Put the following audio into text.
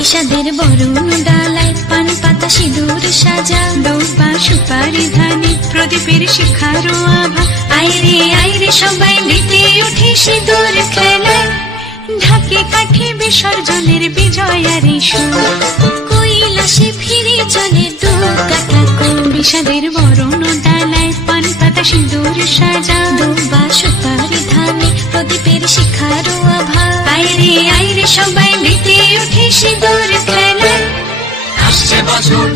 বিষাদের বরণ ডালায় পান পাতা সিঁদুর সাজা, দৌপা সুপারি ধানে প্রদীপের শিখারো আভা। আইরে সবাই মেতে উঠে সিঁদুর খেলায়, ঢাকে কাঠে বিসর্জনের বিজয়ারি সুর। কৈলাসে ফিরে চলে দু কাঠা কোল, বিষাদের বরণ ডালায় পান পাতা সিঁদুর সাজা, দৌপা সুপারি ধানে প্রদীপের শিখারো আভা। আইরে সবাই মেতে উঠে সিঁদুর খেলায়। আসছে বছর